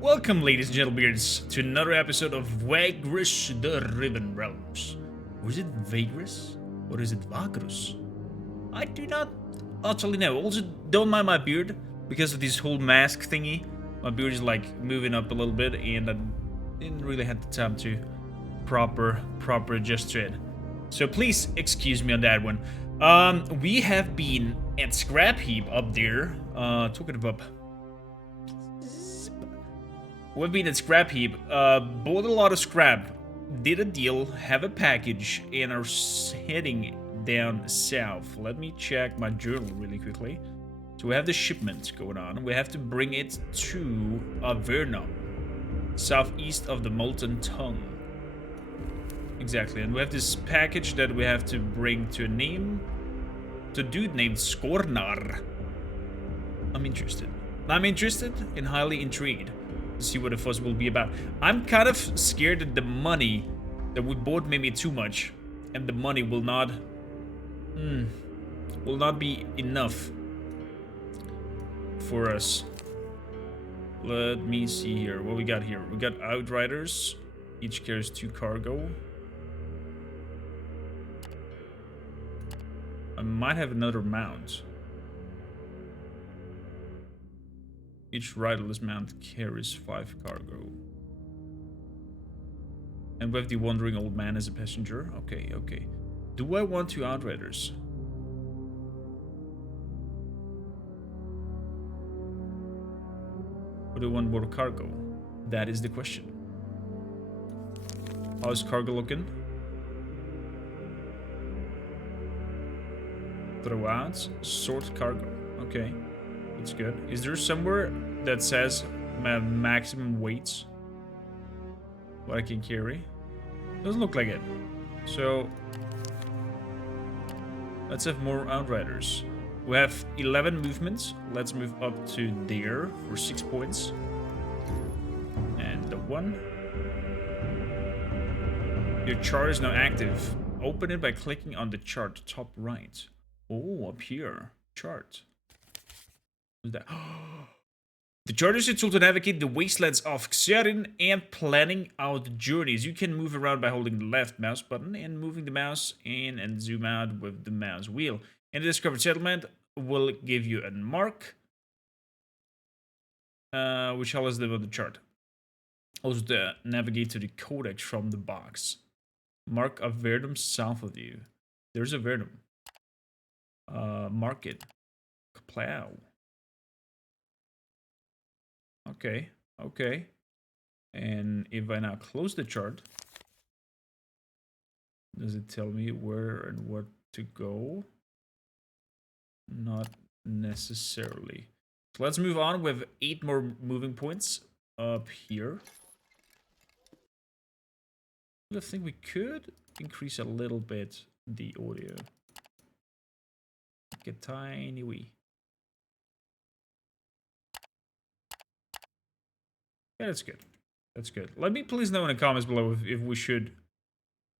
Welcome, ladies and gentlemen, to another episode of Vagrus, the Riven realms. Or is it Vagrus? Or is it Vagrus? I do not utterly know. Also, don't mind my beard, because of this whole mask thingy. My beard is like moving up a little bit, and I didn't really have the time to proper adjust to it. So please excuse me on that one. We have been at Scrap Heap up there, talking about... We've been at Scrap Heap, bought a lot of scrap, did a deal, have a package, and are heading down south. Let me check my journal really quickly. So we have the shipment going on. We have to bring it to Avernum, southeast of the Molten Tongue. Exactly, and we have this package that we have to bring to a dude named Skornar. I'm interested and highly intrigued to see what the fuss will be about. I'm kind of scared that the money that we bought maybe too much, and the money will not be enough for us. Let me see here what we got here. We got Outriders, each carries 2 cargo. I might have another mount. Each riderless mount carries 5 cargo. And we have the Wandering Old Man as a passenger. Okay, okay. Do I want 2 Outriders? Or do I want more cargo? That is the question. How's cargo looking? Throw out, sort cargo. Okay. That's good. Is there somewhere that says my maximum weights? What I can carry? Doesn't look like it. So let's have more Outriders. We have 11 movements. Let's move up to there for 6 points. And the 1. Your chart is now active. Open it by clicking on the chart top right. Oh, up here. Chart. What's that? The chart is a tool to navigate the wastelands of Xerin and planning out journeys. You can move around by holding the left mouse button and moving the mouse in and zoom out with the mouse wheel. And the discovered settlement will give you a mark, which tells them on the chart. Also to navigate to the codex from the box. Mark of Verdum south of you. There's a Verdum. Mark it. Plow. Okay, okay. And if I now close the chart, does it tell me where and what to go? Not necessarily. So let's move on. We have 8 more moving points up here. I think we could increase a little bit the audio. Like a tiny wee. Yeah, that's good. That's good. Let me please know in the comments below if we should,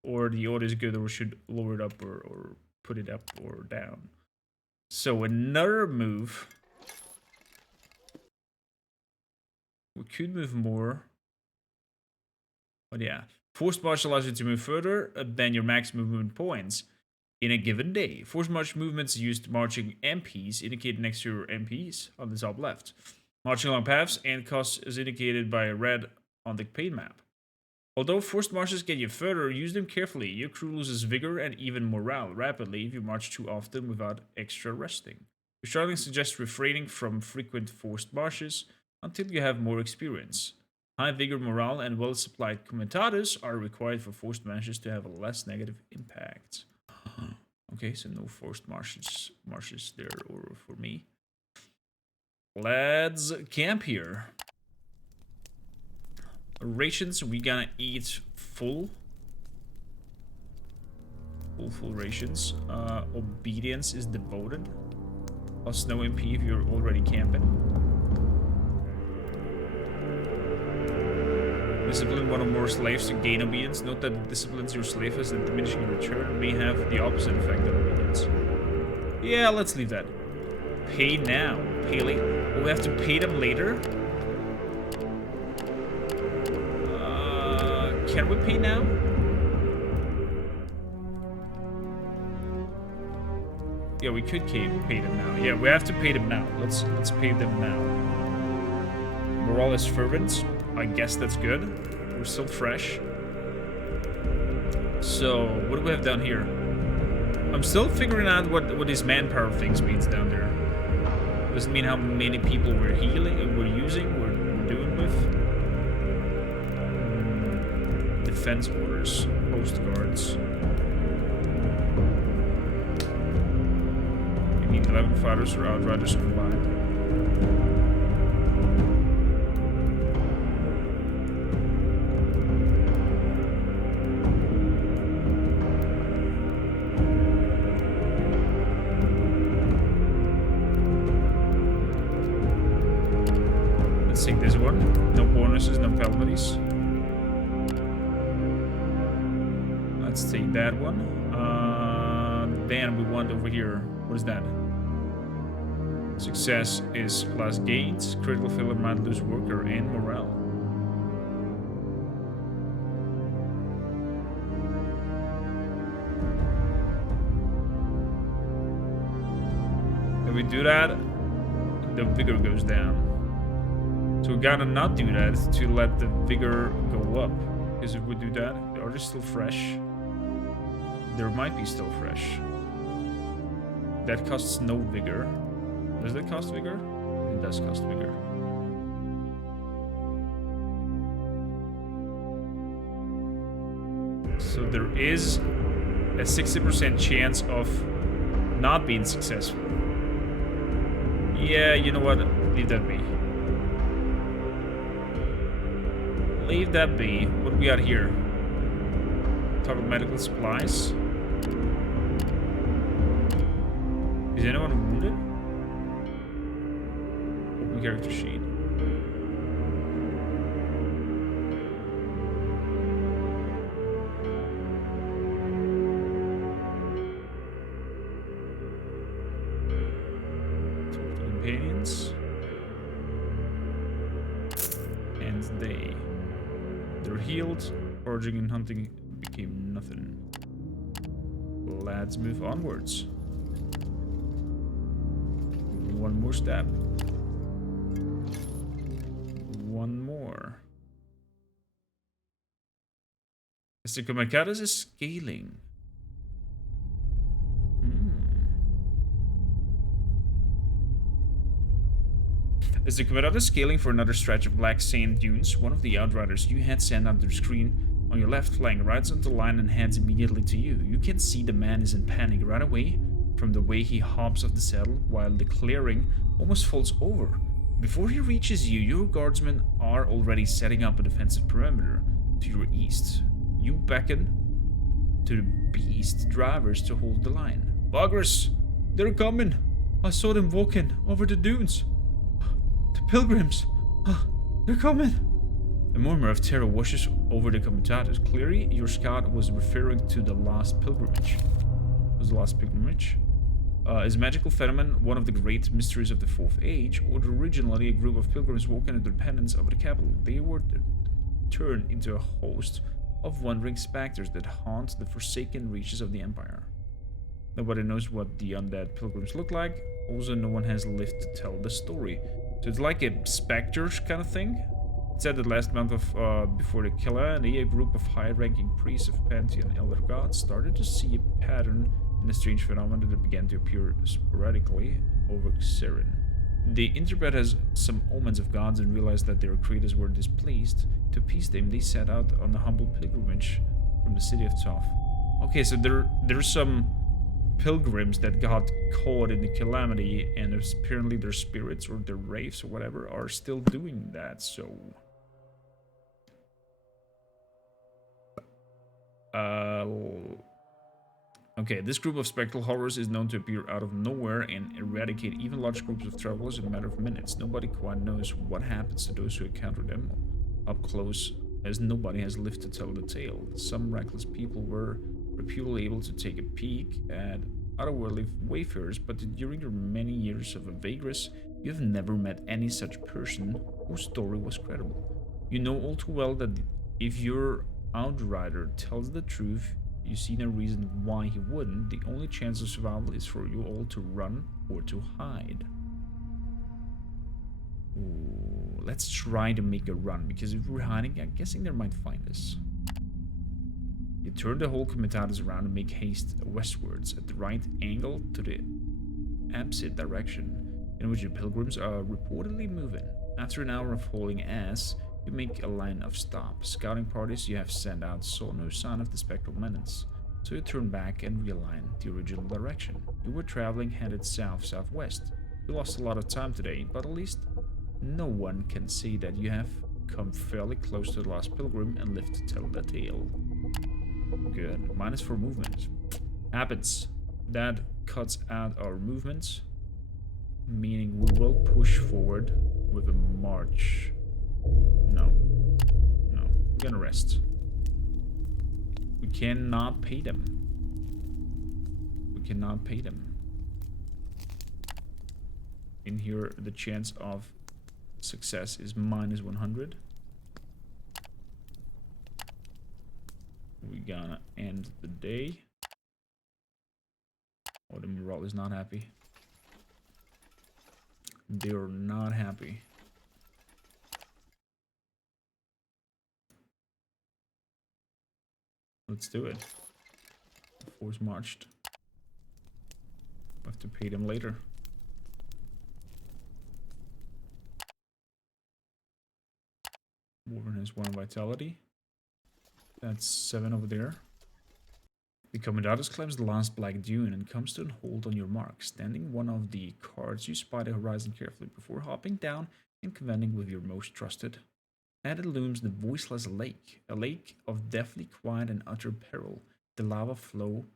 or the audio is good, or we should lower it up or put it up or down. So another move. We could move more. But yeah. Forced march allows you to move further than your max movement points in a given day. Forced march movements used marching MPs indicated next to your MPs on the top left. Marching along paths and costs is indicated by a red on the paint map. Although forced marches get you further, use them carefully. Your crew loses vigor and even morale rapidly if you march too often without extra resting. Restricting suggests refraining from frequent forced marches until you have more experience. High vigor, morale, and well-supplied comitatus are required for forced marches to have a less negative impact. Okay, so no forced marches there or for me. Let's camp here. Rations, we gonna eat full rations. Obedience is devoted. Plus no MP if you're already camping. Discipline one or more slaves to gain obedience. Note that the disciplines your slave has a diminishing return may have the opposite effect on obedience. Yeah, let's leave that. Pay now. Pay later. Oh, we have to pay them later? Can we pay now? Yeah, we could pay them now. Yeah, we have to pay them now. Let's pay them now. Morale is fervent. I guess that's good. We're still fresh. So, what do we have down here? I'm still figuring out what these manpower things means down there. Doesn't mean how many people we're healing, we're using, we're doing with. Defense orders, post guards. You need 11 fighters or outriders combined. Take this one. No bonuses, no penalties. Let's take that one. Then we want over here. What is that? Success is class gains. Critical failure might lose worker and morale. If we do that, the vigor goes down. So we gotta not do that to let the vigor go up. Because if we do that, are they still fresh? There might be still fresh. That costs no vigor. Does that cost vigor? It does cost vigor. So there is a 60% chance of not being successful. Yeah, you know what? Leave that be. Leave that be. What do we got here? Talk about medical supplies. Is anyone wounded? Open character sheet. Companions. And they're healed. Foraging and hunting became nothing. Let's move onwards. One more step. One more. As the comitatus is scaling. As the comitatus is scaling for another stretch of black sand dunes, one of the outriders you had sent out the screen on your left flank rides onto the line and heads immediately to you. You can see the man is in panic right away from the way he hops off the saddle while the clearing almost falls over. Before he reaches you, your guardsmen are already setting up a defensive perimeter to your east. You beckon to the beast drivers to hold the line. Vagrus, they're coming. I saw them walking over the dunes. The pilgrims, they're coming. A murmur of terror washes over the comitatus. Clearly, your scout was referring to the last pilgrimage. What was the last pilgrimage? Is magical phenomenon one of the great mysteries of the Fourth Age, or originally a group of pilgrims walking in the dependence of the capital? They were turned into a host of wandering specters that haunt the forsaken reaches of the Empire. Nobody knows what the undead pilgrims look like. Also, no one has lived to tell the story. So it's like a specters kind of thing. It said that last month of before the calamity, a group of high-ranking priests of Pantheon elder gods started to see a pattern in a strange phenomenon that began to appear sporadically over Xerin. They interpret as some omens of gods and realized that their creators were displeased. To appease them, they set out on a humble pilgrimage from the city of Toph. Okay, so there's some pilgrims that got caught in the calamity, and apparently their spirits or their wraiths or whatever are still doing that, so... Okay, this group of spectral horrors is known to appear out of nowhere and eradicate even large groups of travelers in a matter of minutes. Nobody quite knows what happens to those who encounter them up close, as nobody has lived to tell the tale. Some reckless people were reputedly able to take a peek at otherworldly wayfarers, but during your many years of a Vagrus, you have never met any such person whose story was credible. You know all too well that if you're Outrider tells the truth. You see no reason why he wouldn't. The only chance of survival is for you all to run or to hide. Ooh, let's try to make a run, because if we're hiding, I'm guessing they might find us. You turn the whole comitatus around and make haste westwards at the right angle to the opposite direction in which the pilgrims are reportedly moving. After an hour of hauling ass, you make a line of stop. Scouting parties you have sent out saw no sign of the spectral menace, so you turn back and realign the original direction. You were traveling headed south-southwest. You lost a lot of time today, but at least no one can say that you have come fairly close to the last pilgrim and lived to tell the tale. Good. -4 movement. Happens. That cuts out our movements, meaning we will push forward with a march. No. No. We're gonna rest. We cannot pay them. We cannot pay them. In here, the chance of success is -100. We're gonna end the day. Oh, the morale is not happy. They're not happy. Let's do it. Force marched. We'll have to pay them later. Wolverine has 1 vitality. That's 7 over there. The comitatus climbs the last black dune and comes to a halt on your mark, standing one of the cards. You spy the horizon carefully before hopping down and convening with your most trusted. At it looms the voiceless lake, a lake of deathly quiet and utter peril. The lava flow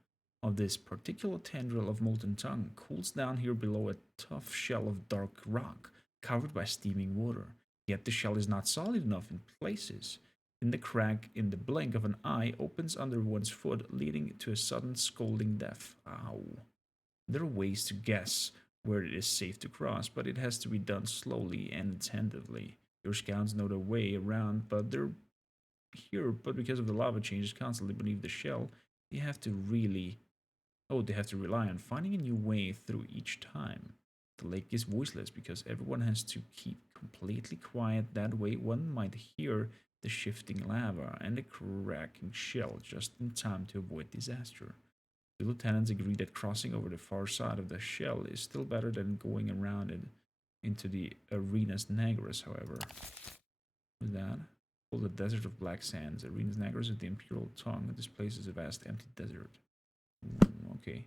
of this particular tendril of molten tongue cools down here below a tough shell of dark rock, covered by steaming water. Yet the shell is not solid enough in places. In the crack, in the blink of an eye, opens under one's foot, leading to a sudden scalding death. Ow. There are ways to guess where it is safe to cross, but it has to be done slowly and attentively. Your scouts know their way around, but they're here, but because of the lava changes constantly beneath the shell, they have to rely on finding a new way through each time. The lake is voiceless because everyone has to keep completely quiet. That way one might hear the shifting lava and the cracking shell just in time to avoid disaster. The lieutenants agree that crossing over the far side of the shell is still better than going around it into the arenas Nagras, however. What's that? Called the Desert of Black Sands. Arenas Nagras is the imperial tongue. This place is a vast empty desert. Okay.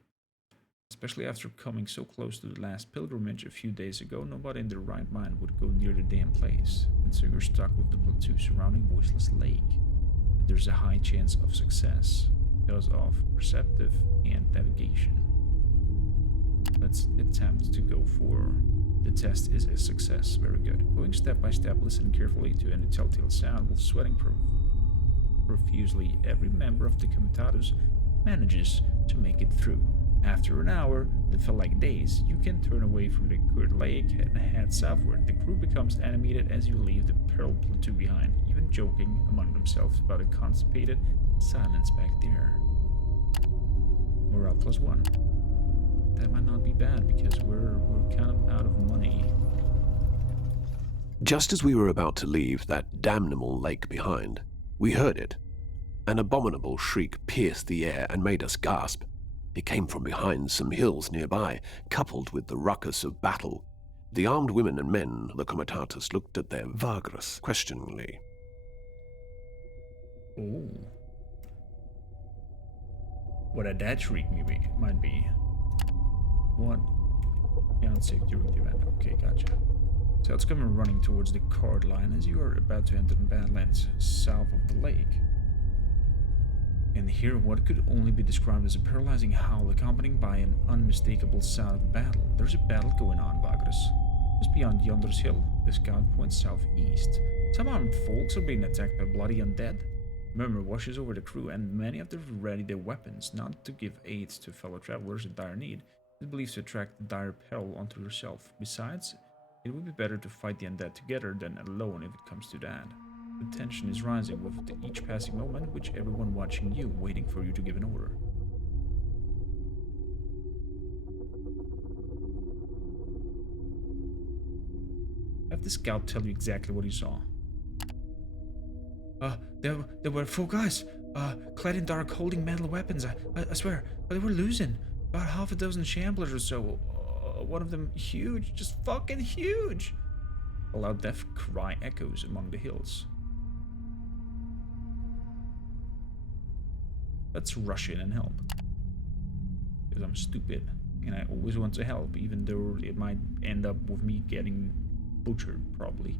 Especially after coming so close to the last pilgrimage a few days ago, nobody in their right mind would go near the damn place. And so you're stuck with the plateau surrounding Voiceless Lake. There's a high chance of success because of perceptive and navigation. Let's attempt to go for the test is a success. Very good. Going step by step, listening carefully to any telltale sound while sweating profusely, every member of the comitatus manages to make it through. After an hour that felt like days, you can turn away from the Kurt Lake and head southward. The crew becomes animated as you leave the Pearl Plateau behind, even joking among themselves about a constipated silence back there. Morale +1. That might not be bad because we're kind of out of money. Just as we were about to leave that damnable lake behind, we heard it. An abominable shriek pierced the air and made us gasp. It came from behind some hills nearby, coupled with the ruckus of battle. The armed women and men, the comitatus, looked at their Vagrus questioningly. Oh. What a dead shriek might be. What? Can't save during the event. Okay, gotcha. So it's coming running towards the card line as you are about to enter the Badlands south of the lake. And hear what could only be described as a paralyzing howl accompanied by an unmistakable sound of battle. There's a battle going on, Vagrus. Just beyond yonder's hill, the scout points southeast. Some armed folks are being attacked by bloody undead. Murmur washes over the crew, and many of them ready their weapons, not to give aid to fellow travelers in dire need. It believes to attract the dire peril onto yourself. Besides, it would be better to fight the undead together than alone if it comes to that. The tension is rising with each passing moment, which everyone watching you, waiting for you to give an order. Have the scout tell you exactly what he saw. There were 4 guys, clad in dark, holding metal weapons. I swear, but they were losing. About half a dozen shamblers or so. One of them huge, just fucking huge. A loud death cry echoes among the hills. Let's rush in and help. Because I'm stupid, and I always want to help, even though it might end up with me getting butchered, probably.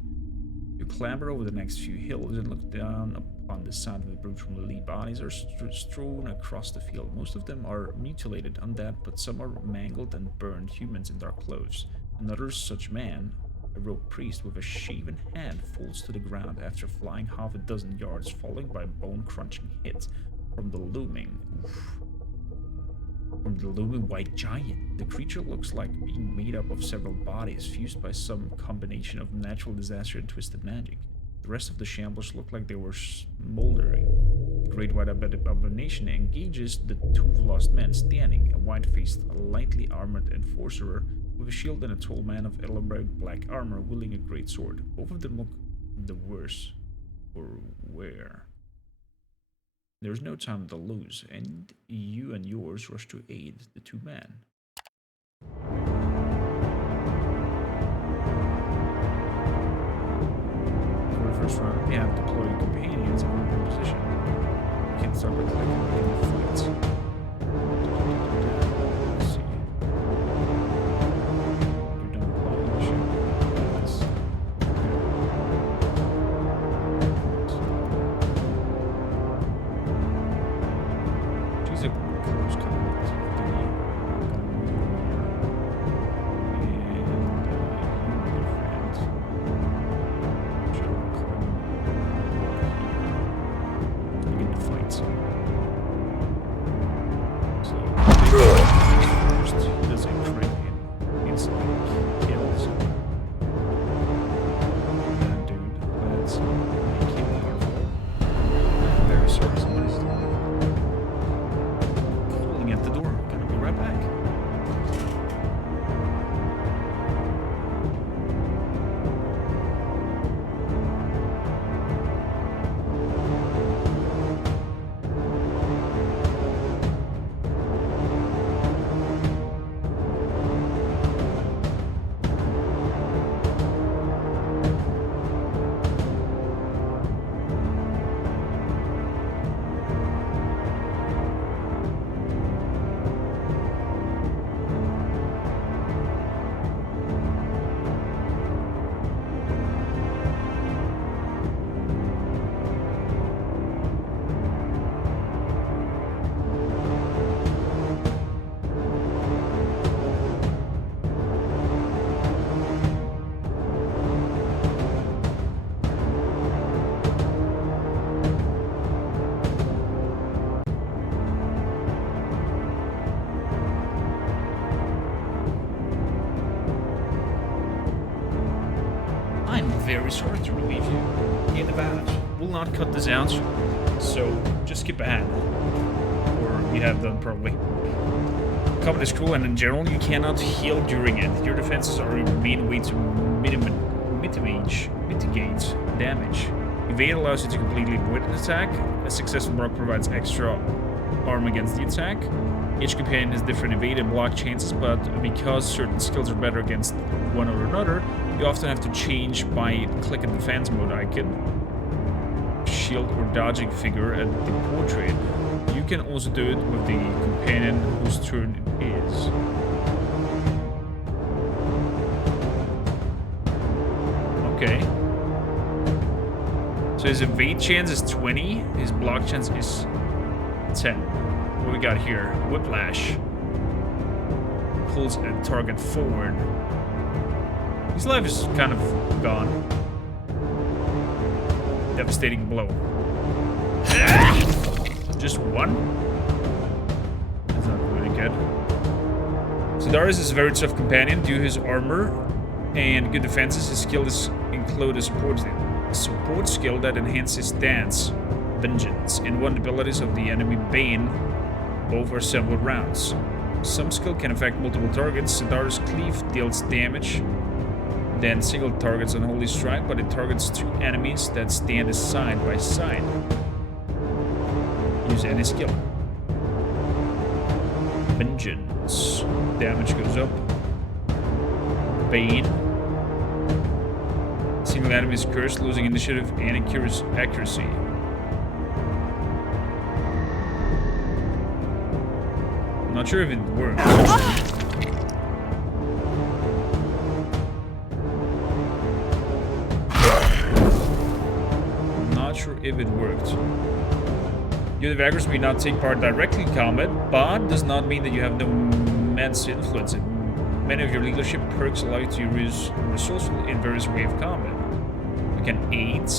You clamber over the next few hills and look down upon the side of the brutal bodies are strewn across the field. Most of them are mutilated undead, but some are mangled and burned humans in dark clothes. Another such man, a rogue priest with a shaven head, falls to the ground after flying half a dozen yards, followed by a bone-crunching hit from the looming white giant. The creature looks like being made up of several bodies, fused by some combination of natural disaster and twisted magic. The rest of the shambles look like they were smoldering. The great white abomination engages the 2 lost men standing, a white-faced, lightly armored enforcer with a shield and a tall man of elaborate black armor wielding a great sword. Both of them look the worse for wear. There's no time to lose, and you and yours rush to aid the 2 men. For the first round, we have deployed companions in one position. You can start by clicking in the fight. Let's see. You're done flying the ship. Yes. She's a close combat thingy. Very sorry to relieve you. In the badge. We'll not cut this out, so just skip ahead. Or you have done probably. Combat is cruel, and in general, you cannot heal during it. Your defenses are your main way to mitigate damage. Evade allows you to completely avoid an attack. A successful block provides extra arm against the attack. Each companion has different evade and block chances, but because certain skills are better against one or another, you often have to change by clicking the defense mode icon, shield or dodging figure at the portrait. You can also do it with the companion whose turn it is. Okay. So his evade chance is 20, his block chance is 10. What we got here? Whiplash. Pulls a target forward. His life is kind of gone. Devastating blow. Just one? That's not really good. So Darius is a very tough companion due to his armor and good defenses. His skill is include a support skill that enhances stance, Vengeance, and one abilities of the enemy Bane over several rounds. Some skill can affect multiple targets. Siddhar's Cleave deals damage, then single targets Unholy Strike, but it targets 2 enemies that stand side by side. Use any skill. Vengeance. Damage goes up. Bane. Single enemy is cursed, losing initiative and accuracy. I'm not sure if it works. I'm not sure if it worked. You, the Vagrus, may not take part directly in combat, but does not mean that you have no immense influence. Many of your leadership perks allow you to use resourceful in various ways of combat. I can aid,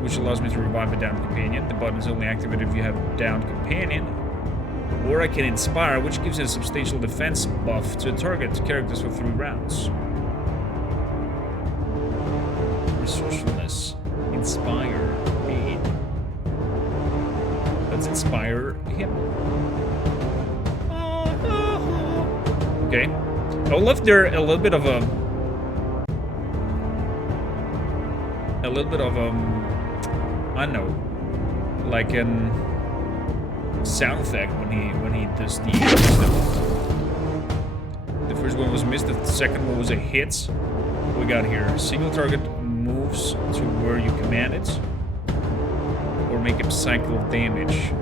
which allows me to revive a downed companion. The button is only activated if you have a downed companion. Or I can inspire, which gives a substantial defense buff to target characters for 3 rounds. Resourcefulness. Inspire. Aid. Let's inspire him. Okay. I would love there a little bit of I don't know, like an sound effect when he does the stuff. The first one was missed, the second one was a hit. We got here single target moves to where you command it, or make a cycle damage.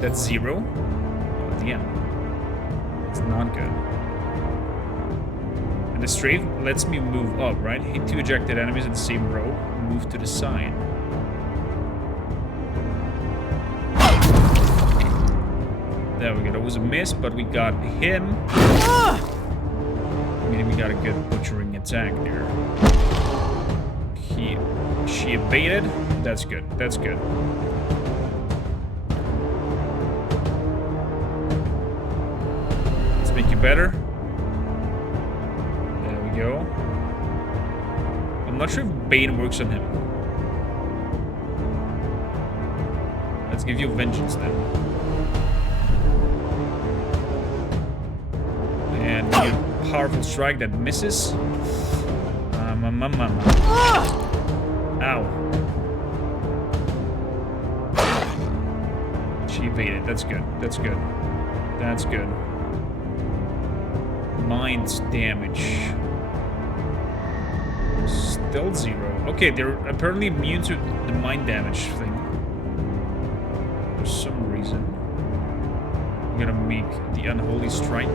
That's 0. Oh, damn. It's not good. And the strafe lets me move up, right? Hit 2 ejected enemies in the same row, move to the side. There we go. That was a miss, but we got him. Meaning we got a good butchering attack there. She evaded. That's good. That's good. Let's make you better. There we go. I'm not sure if Bane works on him. Let's give you Vengeance then. And give you a powerful strike that misses. Ow. She evaded. That's good. That's good. That's good. Mind damage. Still 0. Okay, they're apparently immune to the mind damage thing. For some reason. I'm gonna make the Unholy Strike.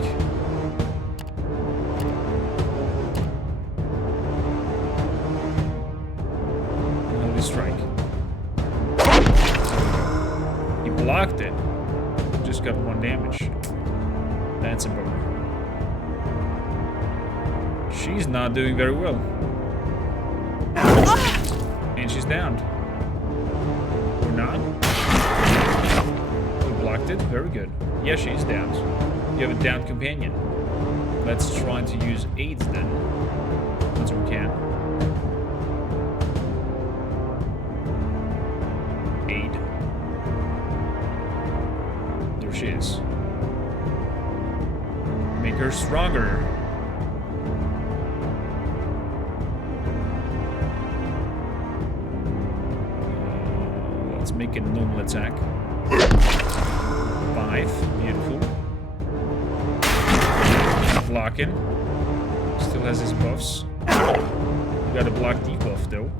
Unholy Strike. He blocked it. Just got 1 damage. That's a bummer. She's not doing very well. And she's downed. Or not. We blocked it. Very good. Yeah, she's downed. You have a downed companion. Let's try to use aids then. Once we can. Aid. There she is. Make her stronger. Let's make a normal attack. 5. Beautiful. Blocking. Still has his buffs. We got a block debuff though.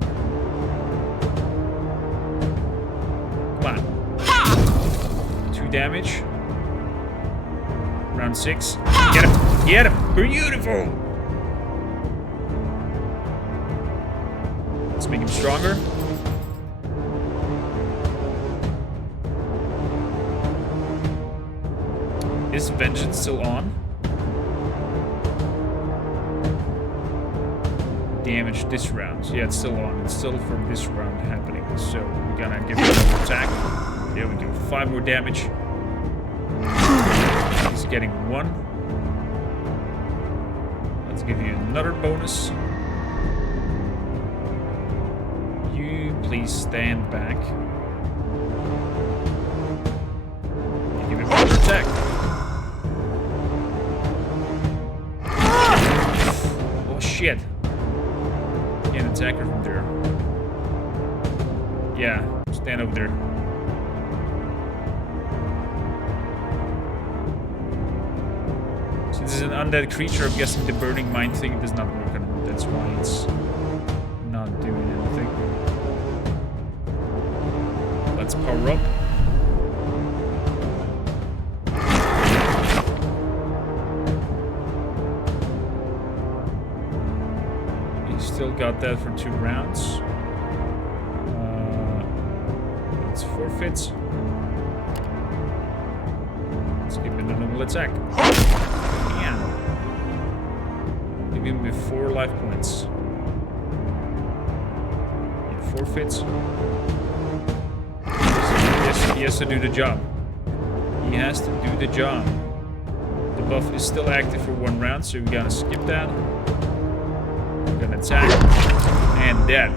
Come on. 2 damage. Round 6. Get him! Get him! Beautiful! Let's make him stronger. Is Vengeance still on? Damage this round. Yeah, it's still on. It's still for this round happening. So we're gonna give him another attack. There we go. 5 more damage. He's getting 1. Let's give you another bonus. please stand back. Give me a first attack. Oh shit. Can't attack her from there. Yeah, stand over there. Since it's an undead creature, I'm guessing the burning mind thing does not work on it. That's why it's not doing anything. Let's power up. He's still got that for 2 rounds. It's forfeits. Let's give him a normal attack. Yeah. Give him with 4 life points. It forfeits. Yes, he has to do the job. He has to do the job. The buff is still active for 1 round, so we're gonna skip that. We're gonna attack. And dead.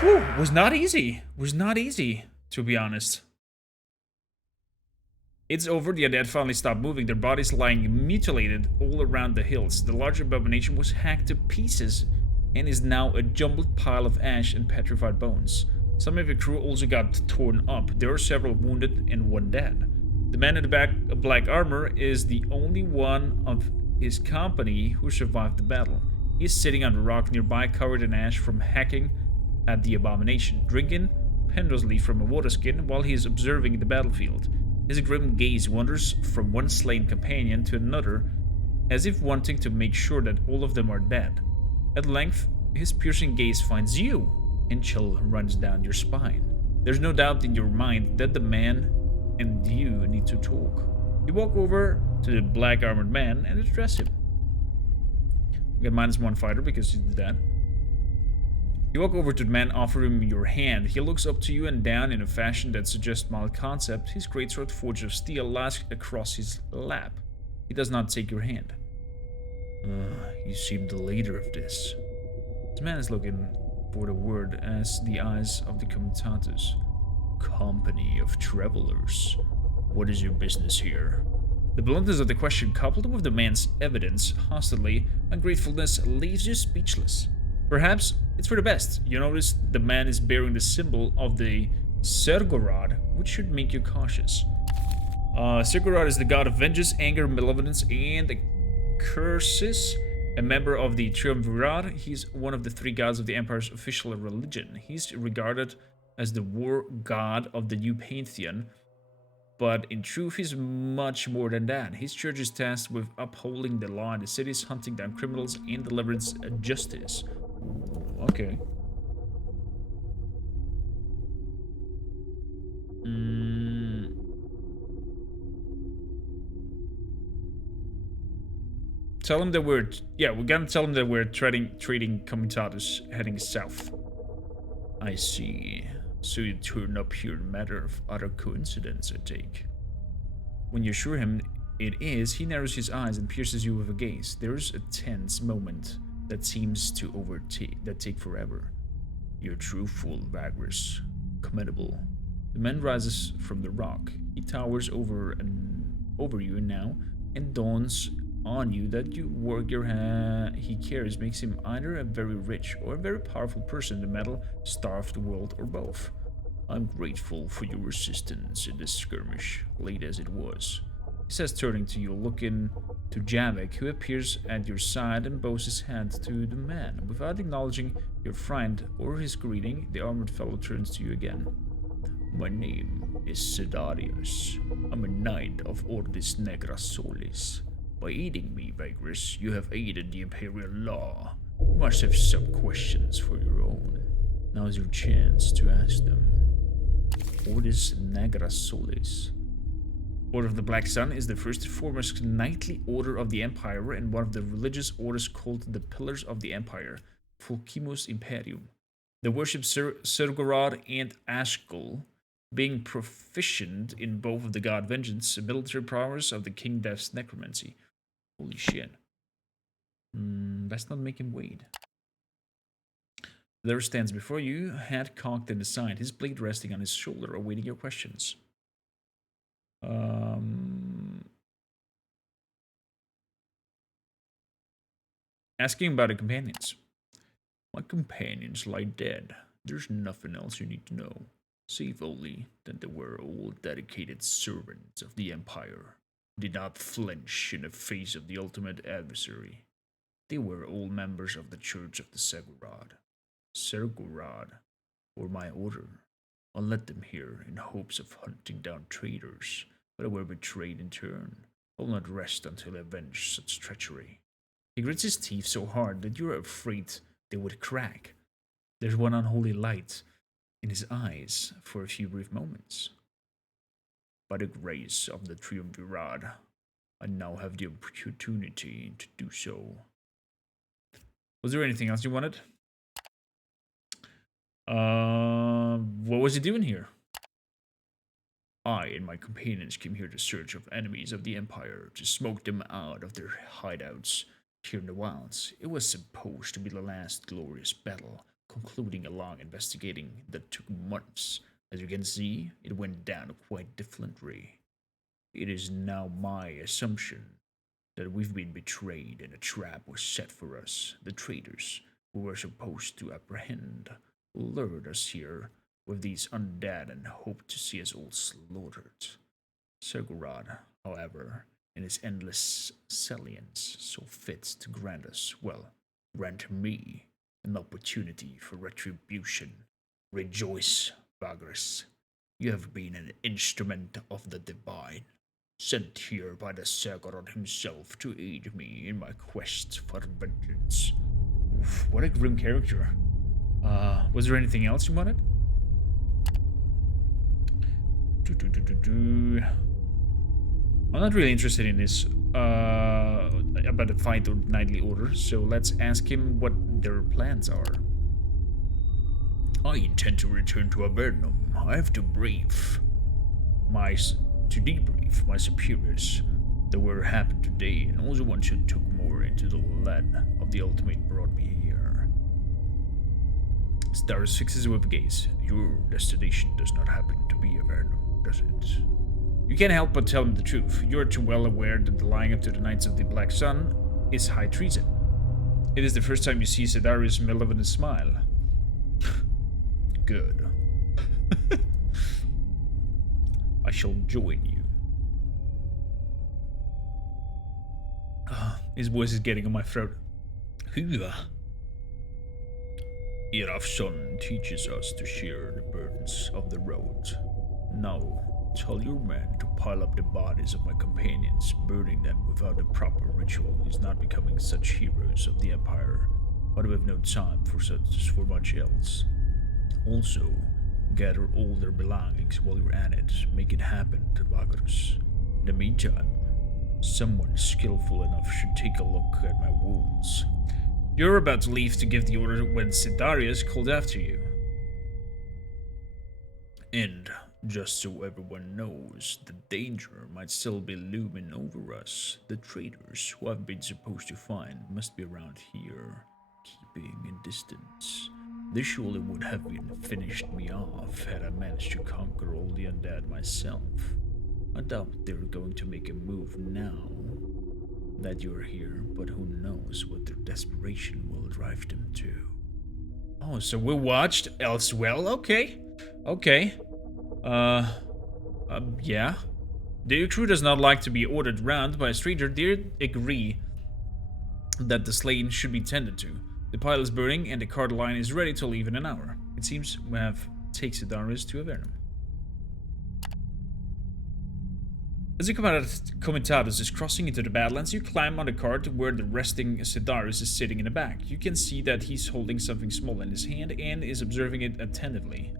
Whew, was not easy. Was not easy, to be honest. It's over. The undead finally stopped moving, their bodies lying mutilated all around the hills. The large abomination was hacked to pieces and is now a jumbled pile of ash and petrified bones. Some of the crew also got torn up. There are several wounded and 1 dead. The man in the back of black armor is the only one of his company who survived the battle. He is sitting on a rock nearby, covered in ash from hacking at the abomination, drinking pendulously from a water skin while he is observing the battlefield. His grim gaze wanders from one slain companion to another, as if wanting to make sure that all of them are dead. At length, his piercing gaze finds you, and chill runs down your spine. There's no doubt in your mind that the man and you need to talk. You walk over to the black armored man and address him. You get -1 fighter because he's dead. You walk over to the man, offer him your hand. He looks up to you and down in a fashion that suggests mild concept. His greatsword forged of steel lies across his lap. He does not take your hand. You seem the leader of this. This man is looking for the word as the eyes of the comitatus. Company of travelers. What is your business here? The bluntness of the question, coupled with the man's evidence, hostility, ungratefulness, leaves you speechless. Perhaps it's for the best. You notice the man is bearing the symbol of the Sergorod, which should make you cautious. Sergorod is the god of vengeance, anger, malevolence, and curses. A member of the Triumvirate, he's one of the 3 gods of the Empire's official religion. He's regarded as the war god of the new pantheon, but in truth, he's much more than that. His church is tasked with upholding the law in the cities, hunting down criminals, and delivering justice. Okay. Tell him that we're gonna tell him that we're trading comitatus heading south. I see. So you turn up here in a matter of utter coincidence, I take. When you assure him it is, he narrows his eyes and pierces you with a gaze. There's a tense moment that seems to take forever. You're truthful, Vagrus. Commendable. The man rises from the rock. He towers over you now, and dawns on you that you work he carries makes him either a very rich or a very powerful person in the metal-starved world, or both. I'm grateful for your assistance in this skirmish, late as it was. He says, turning to you, looking to Javik, who appears at your side and bows his hand to the man. Without acknowledging your friend or his greeting, the armored fellow turns to you again. My name is Sedarius. I'm a knight of Ordis Negra Solis. By aiding me, Vagrus, you have aided the Imperial law. You must have some questions for your own. Now's your chance to ask them. Ordis Negra Solis. Order of the Black Sun is the first and foremost knightly order of the Empire and one of the religious orders called the Pillars of the Empire, Fulcimus Imperium. They worship Sergorod and Ashkul, being proficient in both of the god vengeance and military powers of the King Death's necromancy. Holy shit. Let's not make him wait. There stands before you, head cocked in the side, his blade resting on his shoulder, awaiting your questions. Asking about the companions. My companions lie dead. There's nothing else you need to know, save only that they were all dedicated servants of the Empire, did not flinch in the face of the ultimate adversary. They were all members of the Church of the Segurad. Segurad, or my order. I led them here in hopes of hunting down traitors, but I were betrayed in turn. I will not rest until I avenge such treachery. He grits his teeth so hard that you are afraid they would crack. There's one unholy light in his eyes for a few brief moments. By the grace of the Triumvirate, I now have the opportunity to do so. Was there anything else you wanted? What was he doing here? I and my companions came here to search of enemies of the Empire, to smoke them out of their hideouts here in the wilds. It was supposed to be the last glorious battle, concluding a long investigating that took months. As you can see, it went down quite differently. It is now my assumption that we've been betrayed and a trap was set for us. The traitors who were supposed to apprehend lured us here with these undead and hoped to see us all slaughtered. Segurad, however, in his endless salience, saw fit to grant us, well, grant me, an opportunity for retribution. Rejoice, Vagrus. You have been an instrument of the divine, sent here by the Segurad himself to aid me in my quest for vengeance. Oof, what a grim character. Was there anything else you wanted? I'm not really interested in this about the fight or knightly order, so let's ask him what their plans are. I intend to return to Avernum. I have to debrief my superiors that were happened today, and also one who took more into the lead of the ultimate brought me here. Stars fixes with gaze. Your destination does not happen to be Avernum, does it? You can't help but tell him the truth. You are too well aware that the lying up to the Knights of the Black Sun is high treason. It is the first time you see Sedarius' malevolent smile. Good. I shall join you. His voice is getting on my throat. Iraf's son teaches us to share the burdens of the road. Now, tell your men to pile up the bodies of my companions. Burning them without the proper ritual is not becoming such heroes of the Empire, but we have no time for much else. Also, gather all their belongings while you're at it. Make it happen, Vagrus. In the meantime, someone skillful enough should take a look at my wounds. You're about to leave to give the order when Sedarius called after you. And just so everyone knows, the danger might still be looming over us. The traitors who I've been supposed to find must be around here, keeping a distance. This surely would have been finished me off had I managed to conquer all the undead myself. I doubt they're going to make a move now that you're here, but who knows what their desperation will drive them to. Oh, so we watched Elsewell? Okay. Yeah. The crew does not like to be ordered round by a stranger. They agree that the slain should be tended to. The pile is burning and the cart line is ready to leave in an hour. It seems we have take Sedarius to Avernum. As you come out of Comitatus is crossing into the Badlands, you climb on the cart where the resting Sedarius is sitting in the back. You can see that he's holding something small in his hand and is observing it attentively.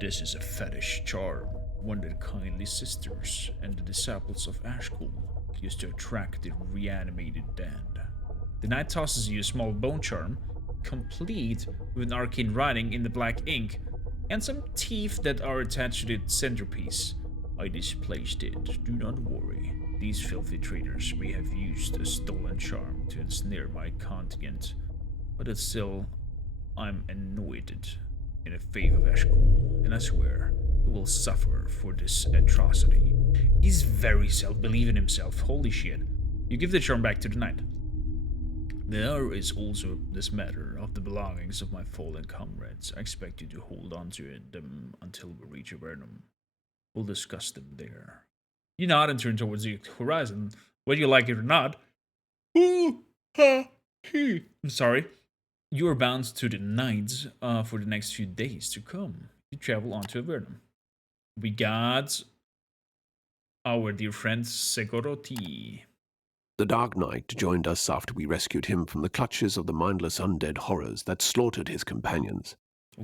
This is a fetish charm, one that kindly sisters and the disciples of Ashkul used to attract the reanimated dead. The knight tosses you a small bone charm, complete with an arcane writing in the black ink, and some teeth that are attached to the centerpiece. I displaced it, do not worry. These filthy traitors may have used a stolen charm to ensnare my contingent, but it's still I'm anointed in the faith of Ashkul, and I swear he will suffer for this atrocity. He's very self-believing himself. Holy shit. You give the charm back to the knight. There is also this matter of the belongings of my fallen comrades. I expect you to hold on to them until we reach Avernum. We'll discuss them there. You nod and turn towards the horizon, whether you like it or not. Ooh, ha, he. I'm sorry. You are bound to the knights for the next few days to come. You travel on to Avernum. We got our dear friend Segoroti. The Dark Knight joined us after we rescued him from the clutches of the mindless undead horrors that slaughtered his companions.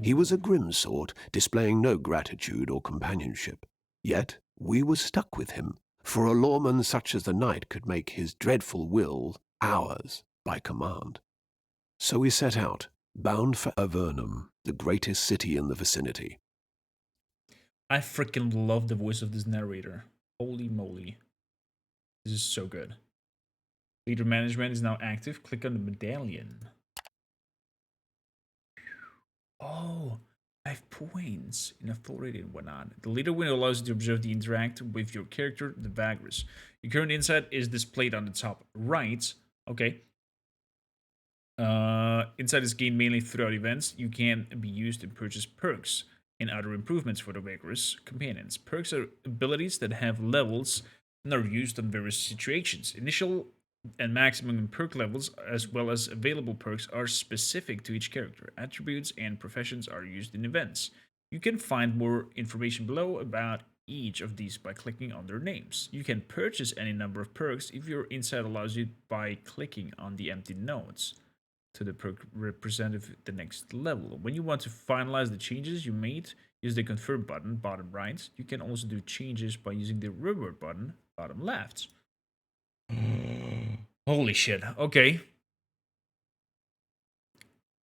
He was a grim sort, displaying no gratitude or companionship. Yet we were stuck with him, for a lawman such as the knight could make his dreadful will ours by command. So we set out, bound for Avernum, the greatest city in the vicinity. I freaking love the voice of this narrator. Holy moly. This is so good. Leader management is now active. Click on the medallion. Oh, 5 points in authority and whatnot. The leader window allows you to observe the interact with your character, the Vagrus. Your current insight is displayed on the top right. Okay. Insight is gained mainly throughout events. You can be used to purchase perks and other improvements for the Vagrus companions. Perks are abilities that have levels and are used on various situations. Initial and maximum perk levels, as well as available perks, are specific to each character. Attributes and professions are used in events. You can find more information below about each of these by clicking on their names. You can purchase any number of perks if your insight allows you by clicking on the empty nodes to the perk represented the next level. When you want to finalize the changes you made, use the confirm button, bottom right. You can also do changes by using the reward button, bottom left. Holy shit. Okay.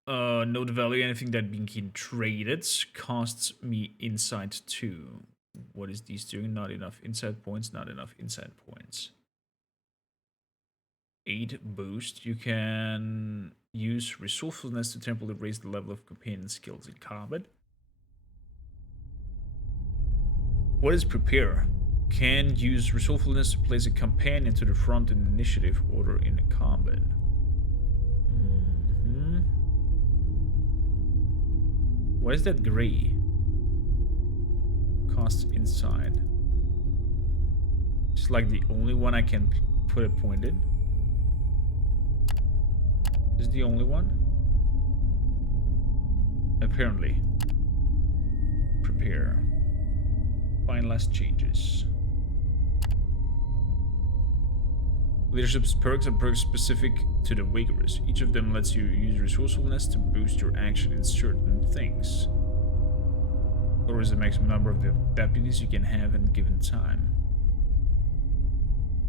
Know the value. Anything that being traded costs me insight 2. What is these doing? Not enough insight points. Not enough insight points. 8 boost. You can use resourcefulness to temporarily raise the level of companion skills in combat. What is prepare? Can use resourcefulness to place a companion to the front in initiative order in a combat. Why is that gray? Costs inside. It's like the only one I can put a point in. Is the only one? Apparently. Prepare. Finalize changes. Leadership's perks are perks specific to the Vagrus. Each of them lets you use resourcefulness to boost your action in certain things. Or is the maximum number of the deputies you can have in a given time.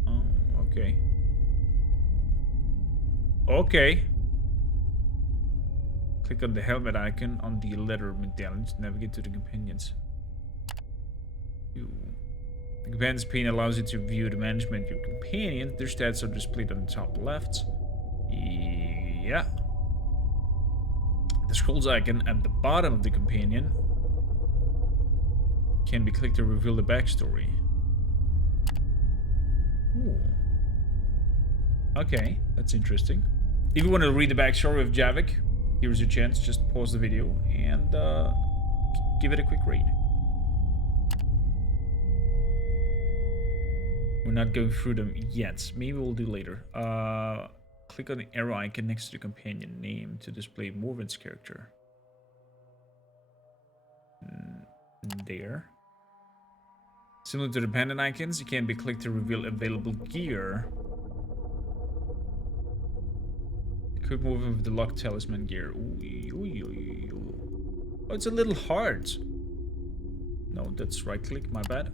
Oh, okay. Okay. Click on the helmet icon on the letter medallion to navigate to the companions. The companion's pane allows you to view the management of your companion. Their stats are displayed on the top left. Yeah. The scrolls icon at the bottom of the companion can be clicked to reveal the backstory. Ooh. Okay, that's interesting. If you want to read the backstory of Javik, here's your chance. Just pause the video and give it a quick read. We're not going through them yet. Maybe we'll do later. Click on the arrow icon next to the companion name to display Morven's character. There. Similar to the pendant icons, it can be clicked to reveal available gear. Quick movement with the locked talisman gear. Oh, it's a little hard. No, that's right click, my bad.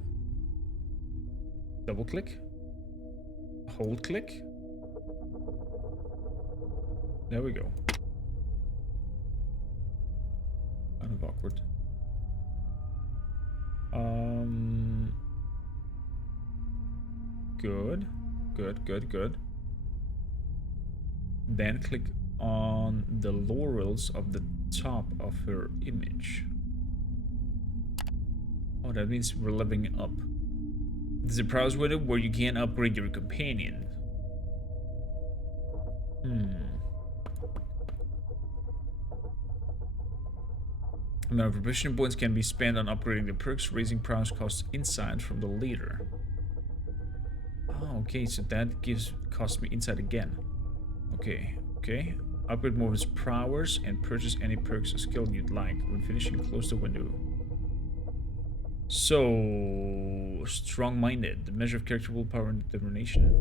Double click. Hold click. There we go. Kind of awkward. Good. Good. Then click on the laurels of the top of her image. Oh, that means we're leveling up. There's a browse window where you can upgrade your companion. Amount of proficiency points can be spent on upgrading the perks, raising prowess costs insight from the leader. Oh, okay, so that costs me insight again. Okay. Upgrade more of his prowess and purchase any perks or skill you'd like. When finishing, close the window. So, strong-minded. The measure of character, willpower, and determination.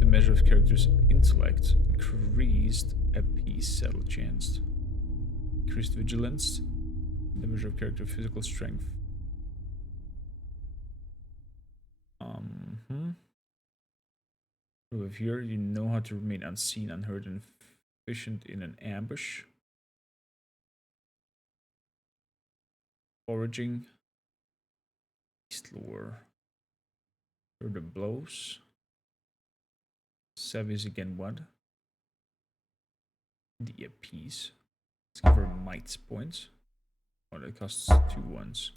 The measure of character's intellect. Increased a piece, settle chance. Increased vigilance. The measure of character, physical strength. Over here, you know how to remain unseen, unheard, and efficient in an ambush. Foraging. East lore. Further blows. Savvy is again what? The piece. Let's give her might points. Oh, that costs 2 ones.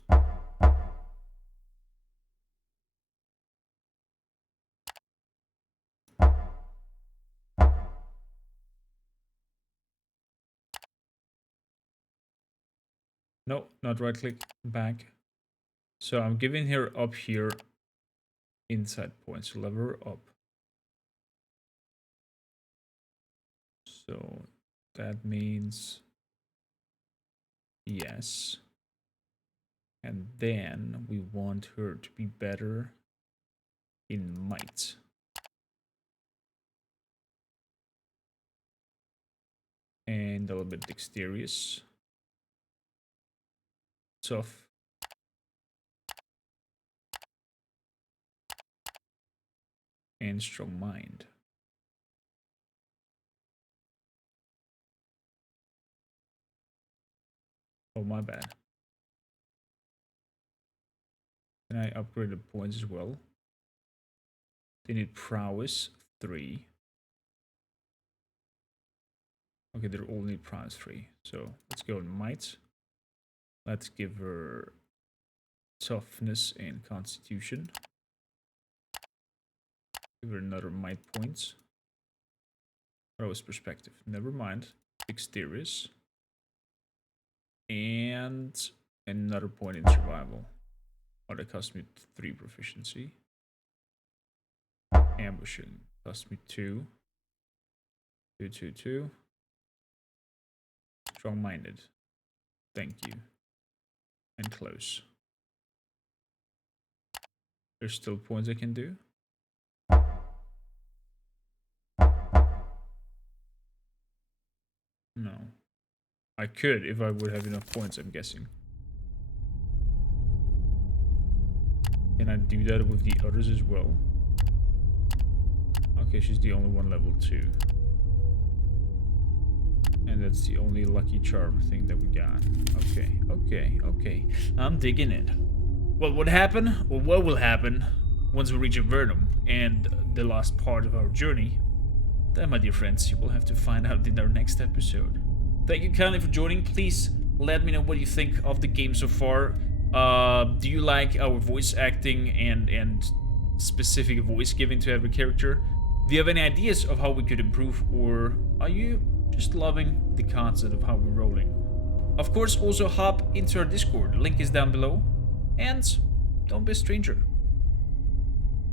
No, not right click, back. So I'm giving her up here insight points, level her up. So that means yes. And then we want her to be better in might. And a little bit dexterous. Tough. And strong mind. Oh, my bad. Can I upgrade the points as well? They need prowess 3. Okay, they all need prowess 3. So let's go in might. Let's give her toughness and constitution. Give her another might points. Prowess perspective. Never mind. Dexterous. And another point in survival. Oh, that cost me 3 proficiency. Ambushing cost me 2. 2. Strong-minded. Thank you. And close. There's still points I can do. No. I could if I would have enough points, I'm guessing. Can I do that with the others as well? Okay, she's the only one level 2. And that's the only lucky charm thing that we got. Okay. I'm digging it. Well, what happened? Well, what will happen once we reach Avernum and the last part of our journey? That, my dear friends, you will have to find out in our next episode. Thank you kindly for joining. Please let me know what you think of the game so far. Do you like our voice acting and specific voice giving to every character? Do you have any ideas of how we could improve, or are you just loving the concept of how we're rolling? Of course, also hop into our Discord. The link is down below. And don't be a stranger.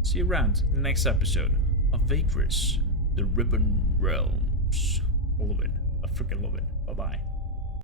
See you around in the next episode of Vagrus, the Riven Realms. All of it. I freaking love it. Bye-bye.